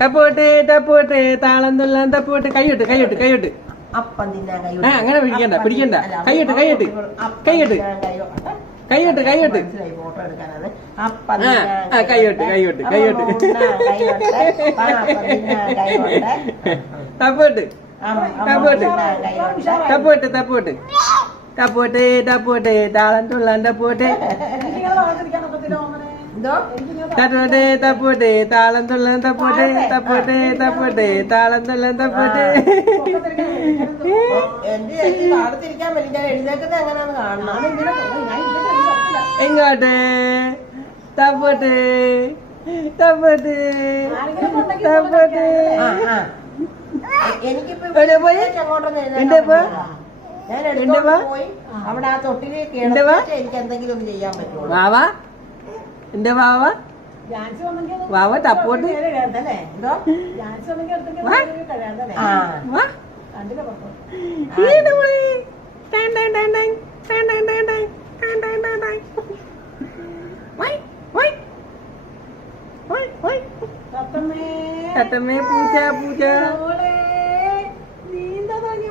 തപ്പോട്ട് തപ്പോട്ട് താളം തുള്ളാൻ തപ്പോട്ട്. കൈയിട്ട് കൈയിട്ട് കൈയിട്ട്. ആ, അങ്ങനെ പിടിക്കണ്ട, പിടിക്കണ്ട. കൈയിട്ട്, കൈയിട്ട്. കൈയിട്ട്. കൈയിട്ട് കൈയിട്ട്. ആ, കൈയിട്ട്, കൈയിട്ട്, കൈയിട്ട്. തപ്പോട്ട്. തപ്പോട്ട്. തപ്പോട്ട് തപ്പോട്ട്. തപ്പോട്ട് തപ്പോട്ട് താളം തുള്ളാൻ തപ്പോട്ട്. എന്തോ? തപ്പോട്ടെ താളം തുള്ളാൻ തപ്പോട്ടെ തപ്പോട്ടെ തപ്പോട്ടെ താളം തുള്ളാൻ തപ്പോട്ടെ എന്റെ തപ്പോട്ടെ തപ്പോട്ടെ തപ്പോട്ടെ. എനിക്കിപ്പോ എന്റെ ഞാൻ എടുത്തോണ്ട് പോയി. അവിടെ ആ തൊട്ടിലേക്ക് എനിക്ക് എന്തെങ്കിലും ചെയ്യാൻ പറ്റുള്ളൂ. എന്റെ വാവ? വാവ തപ്പോട്ട് തത്തമ്മേ. പൂച്ച പൂച്ച നീന്താ തുടങ്ങിയ